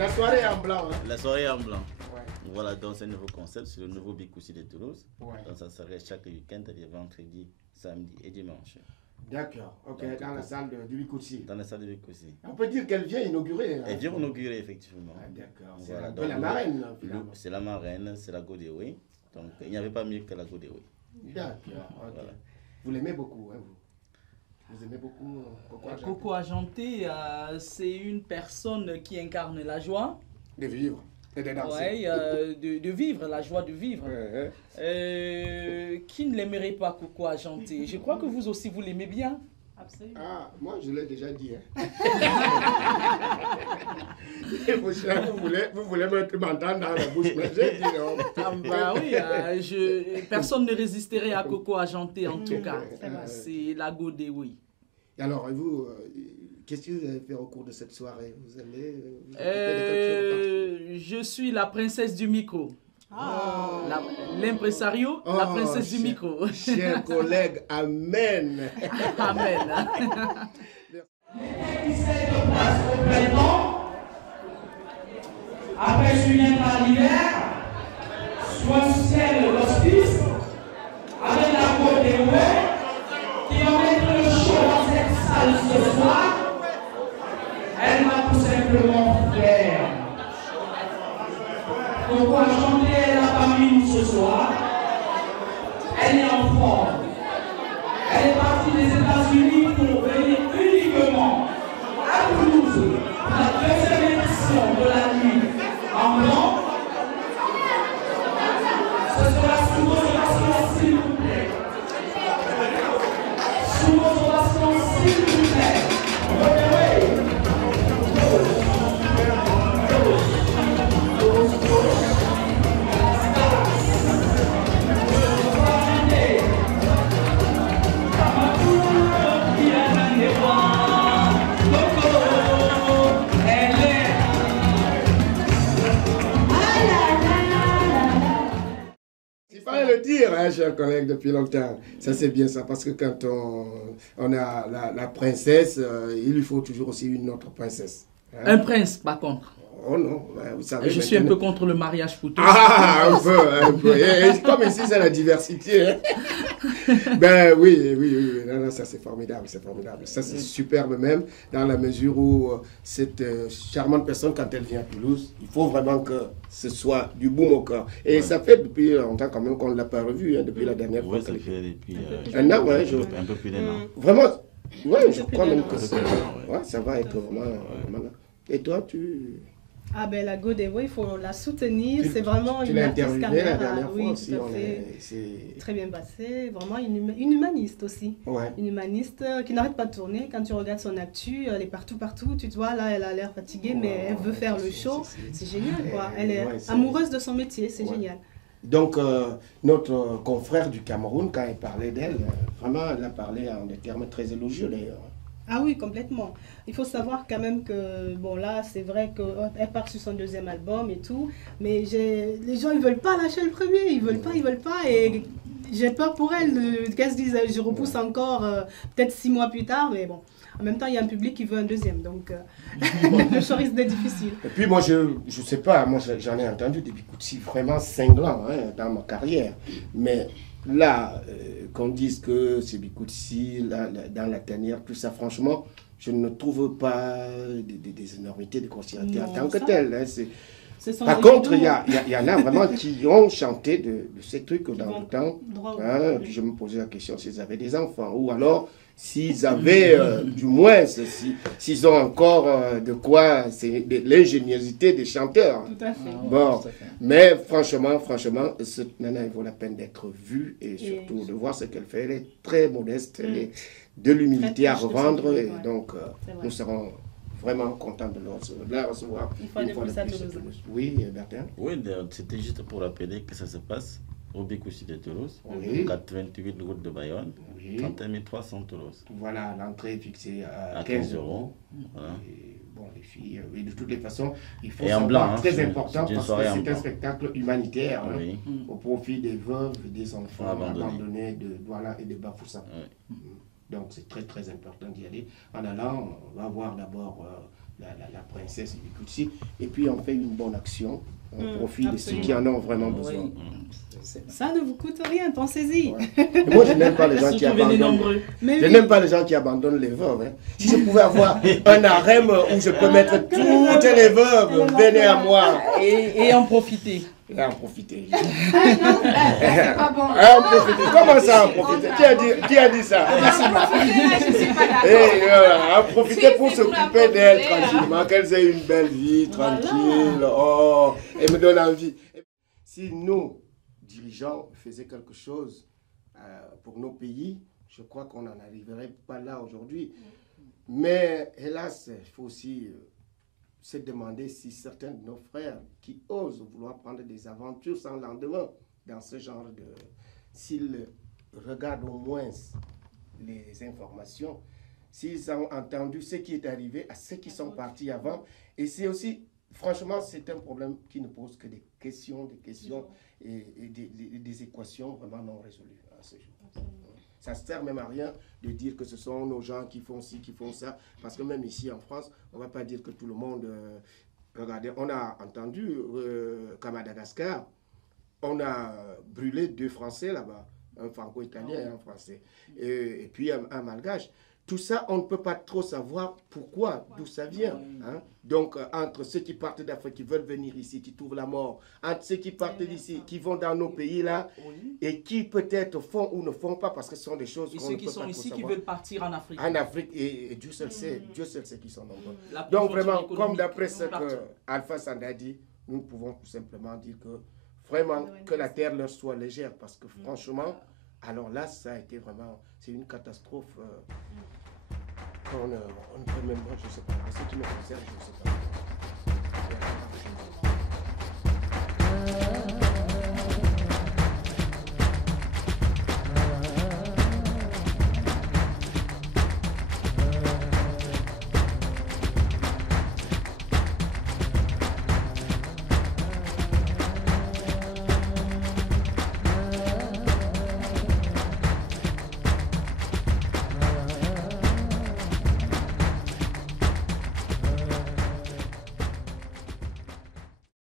La soirée est en blanc. Hein. La soirée est en blanc. Ouais. Voilà, donc c'est un nouveau concept, c'est le nouveau Bikoussi de Toulouse. Ouais. Donc ça serait chaque week-end, les vendredis, samedi et dimanche. D'accord, ok, Donc, dans la salle du Bikoussi. Dans la salle de Bikoussi. On peut dire qu'elle vient inaugurer. Hein. Elle vient inaugurer, effectivement. Ah, d'accord, c'est Voilà, un peu la marraine. Finalement. C'est la marraine, c'est la Godéoui. Donc il n'y avait pas mieux que la Godéoui. D'accord, ok. Voilà. Vous l'aimez beaucoup, hein, vous? Vous aimez beaucoup Coco Argenté, c'est une personne qui incarne la joie. De vivre et de danser. Ouais, de vivre, la joie de vivre. Qui ne l'aimerait pas, Coco Argenté? Je crois que vous aussi, vous l'aimez bien. Absolument. Ah, moi je l'ai déjà dit. Hein. vous voulez m'entendre dans la bouche, mais j'ai dit non. Ah, bah oui, personne ne résisterait à Coco Argenté en tout cas. C'est la Godéoui. Et alors, et vous, qu'est-ce que vous allez faire au cours de cette soirée? Vous allez je suis la princesse du micro. Ah. L'impresario, la princesse du micro. Chers collègues, amen. Amen. Après Julien par l'hiver, soit ciel l'hospice, avec la côte des Ouais, qui va mettre le show dans cette salle ce soir, elle va tout simplement faire. Coco Argenté, elle a parmi nous ce soir. Elle est en forme. Elle est partie des États-Unis pour venir uniquement à Toulouse pour la deuxième édition de la nuit en blanc. Ce sera sous vos ovations, s'il vous plaît. Sous vos ovations, s'il vous plaît. Il fallait le dire, hein, chers collègues, depuis longtemps. Ça, c'est bien ça, parce que quand on a la princesse, il lui faut toujours aussi une autre princesse. Hein? Un prince, par contre. Oh non, vous savez. Je suis un peu contre le mariage pour tous. Ah, un peu. Et comme ici, c'est la diversité. Hein. Ben oui. Non, ça c'est formidable, Ça c'est superbe même, dans la mesure où cette charmante personne, quand elle vient à Toulouse, il faut vraiment que ce soit du boum au corps. Et ça fait depuis longtemps quand même qu'on ne l'a pas revu, hein, depuis la dernière fois. Oui, ça fait depuis un an, ouais, un peu plus d'un an. Vraiment, ouais, je crois même que ça va être vraiment. Et toi, tu... Ah ben la Godéoui, il faut la soutenir, c'est vraiment une artiste caméra. La dernière fois aussi, tout à fait. C'est très bien passé, vraiment une humaniste aussi. Ouais. Une humaniste qui n'arrête pas de tourner, quand tu regardes son actu, elle est partout, tu te vois là, elle a l'air fatiguée, mais elle veut faire le show, c'est génial quoi, elle est amoureuse de son métier, c'est génial. Donc notre confrère du Cameroun, quand il parlait d'elle, vraiment elle a parlé en des termes très élogieux d'ailleurs. Ah oui, complètement. Il faut savoir quand même que, bon là, c'est vrai qu'elle part sur son deuxième album et tout, mais les gens, ils veulent pas lâcher le premier, ils veulent pas, et j'ai peur pour elle, qu'elle se dise, je repousse encore, peut-être 6 mois plus tard, mais bon, en même temps, il y a un public qui veut un deuxième, donc le choix risque d'être difficile. Et puis moi, je sais pas, moi j'en ai entendu des Bikoussi vraiment cinglants dans ma carrière, mais là, qu'on dise que c'est Bikoussi, dans la tanière, tout ça, franchement, je ne trouve pas des énormités de considérité en tant que telles. Hein, par contre, il y en a vraiment qui ont chanté de ces trucs dans le temps. Hein, puis je me posais la question s'ils avaient des enfants, ou alors s'ils avaient, du moins, s'ils ont encore de quoi, c'est l'ingéniosité des chanteurs. Tout à fait. Bon, mais franchement, cette nana, il vaut la peine d'être vue et surtout de voir ce qu'elle fait. Elle est très modeste, elle est de l'humilité à revendre, et donc nous serons vraiment contents de la recevoir. Une fois de plus à Toulouse. Oui, Bertin. Oui, c'était juste pour rappeler que ça se passe au Bikoussi de Toulouse, 88 route de Bayonne, 31 300 Toulouse. Voilà, l'entrée est fixée à 15 €. Voilà. Bon, les filles, oui, de toutes les façons, il faut savoir, très important parce que c'est un spectacle humanitaire au profit des veuves et des enfants abandonnés et de Bafoussam. Donc c'est très très important d'y aller. En allant, on va voir d'abord la princesse Bikutsi, et puis on fait une bonne action. On profite de ceux absolument. qui en ont vraiment besoin. Oui. Ça ne vous coûte rien, pensez-y. Ouais. Et moi, je n'aime pas les gens qui Surtout venez abandonnent. nombreux. Mais Je oui. n'aime pas les gens qui abandonnent les veuves. Hein. Si je pouvais avoir un harem où je peux mettre toutes les veuves, venez à moi. Et en profiter. Et en profiter. C'est pas bon. En profiter. Comment ça en profiter? Qui a dit ça? Je suis pas d'accord. Et en profiter pour Si, c'est pour s'occuper d'elles profiter, hein. tranquillement, qu'elles aient une belle vie, tranquille. Oh, et me donne envie. Si nous, dirigeants, faisions quelque chose pour nos pays, je crois qu'on n'en arriverait pas là aujourd'hui. Mais hélas, il faut aussi se demander si certains de nos frères qui osent vouloir prendre des aventures sans lendemain dans ce genre de... S'ils regardent au moins les informations, s'ils ont entendu ce qui est arrivé à ceux qui sont partis avant. Et c'est aussi, franchement, c'est un problème qui ne pose que des questions et des équations vraiment non résolues à ce jour. Ça ne sert même à rien de dire que ce sont nos gens qui font ci, qui font ça, parce que même ici en France, on ne va pas dire que tout le monde... regardez, on a entendu qu'à Madagascar, on a brûlé 2 Français là-bas, un franco-italien et un Français, et puis un Malgache. Tout ça, on ne peut pas trop savoir pourquoi, d'où ça vient. Hein? Donc, entre ceux qui partent d'Afrique, qui veulent venir ici, qui trouvent la mort, entre ceux qui partent d'ici, qui vont dans nos pays là, et qui peut-être font ou ne font pas, parce que ce sont des choses Et qu'on ceux ne qui peut sont pas ici, trop qui savoir. veulent partir en Afrique. En Afrique, et Dieu seul sait, Dieu seul sait qui sont nombreux. La Donc conjoncture vraiment, comme économique, d'après ce partout. que Alpha Sanda a dit, nous pouvons tout simplement dire que vraiment que la terre leur soit légère, parce que franchement, alors là, ça a été vraiment, c'est une catastrophe qu'on ne peut même pas, je ne sais pas, ce qui me concerne, je ne sais pas.